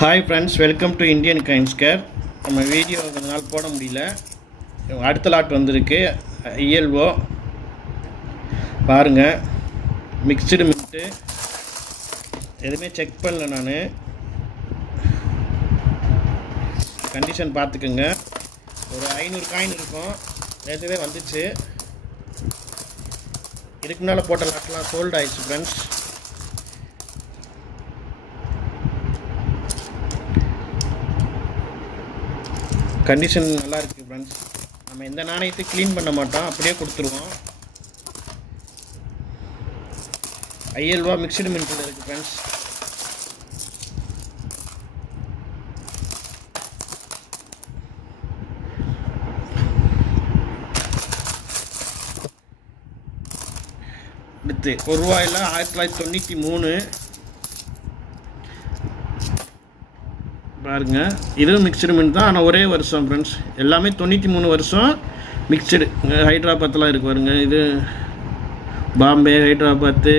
Hi friends, welcome to Indian gains care. நம்ம video கொஞ்ச நாள் போட முடியல. அடுத்த லாட் வந்திருக்கு. இஎல்ஓ பாருங்கள், மிக்சடு மின்ட்டு எதுவுமே செக் பண்ணல. நான் கண்டிஷன் பார்த்துக்குங்க. ஒரு 500 காயின் இருக்கும். நேற்றுவே வந்துச்சு. இதுக்கு முன்னால் போட்ட லாட்லாம் சோல்ட் ஆயிடுச்சு ஃப்ரெண்ட்ஸ். கண்டிஷன் நல்லா இருக்குது ஃப்ரெண்ட்ஸ். நம்ம எந்த நாணயத்தை க்ளீன் பண்ண மாட்டோம், அப்படியே கொடுத்துருவோம். ஐஎல்ஓ மிக்சடு மின்ட்டில் இருக்குது ஃப்ரெண்ட்ஸ். அடுத்து ₹1 1993 பாருங்கள். இதுவும் மிக்சடு மின்ட் தான், ஆனால் ஒரே வருஷம் ஃப்ரெண்ட்ஸ். எல்லாமே 93 வருஷம் மிக்சடு. ஹைட்ராபாத்லாம் இருக்குது பாருங்க. இது பாம்பே, ஹைட்ராபாத்து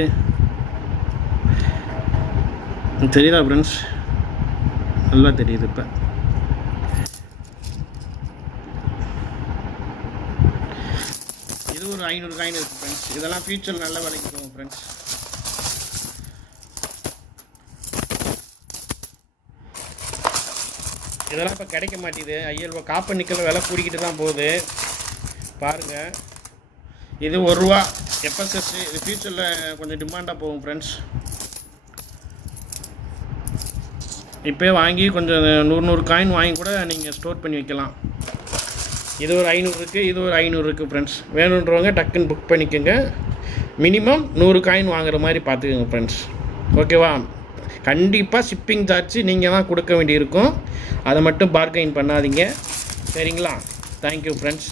தெரியுதா ஃப்ரெண்ட்ஸ்? நல்லா தெரியுது. இப்போ இது ஒரு 500 காயின் இருக்குது ஃப்ரெண்ட்ஸ். இதெல்லாம் ஃபியூச்சர் நல்ல விலைக்கு போகும் ஃப்ரெண்ட்ஸ். இதெல்லாம் இப்போ கிடைக்க மாட்டேங்குது. ஐஎல்ஓ காப்பர் நிக்கல் விலை கூடிக்கிட்டு தான் போகுது பாருங்கள். இது ₹1 எஃப்எஸ்எஸ். இது ஃபியூச்சரில் கொஞ்சம் டிமாண்டாக போகும் ஃப்ரெண்ட்ஸ். இப்போ வாங்கி கொஞ்சம் 100 காயின் வாங்கி கூட நீங்கள் ஸ்டோர் பண்ணி வைக்கலாம். இது ஒரு 500 இருக்குது, இது ஒரு 500 இருக்குது ஃப்ரெண்ட்ஸ். வேணுன்றவங்க டக்குன்னு புக் பண்ணிக்கோங்க. மினிமம் 100 காயின் வாங்குற மாதிரி பார்த்துக்கோங்க ஃப்ரெண்ட்ஸ். ஓகேவா? கண்டிப்பாக ஷிப்பிங் சார்ஜ் நீங்கள் தான் கொடுக்க வேண்டியிருக்கும். அதை மட்டும் பார்கெயின் பண்ணாதீங்க, சரிங்களா? Thank you friends.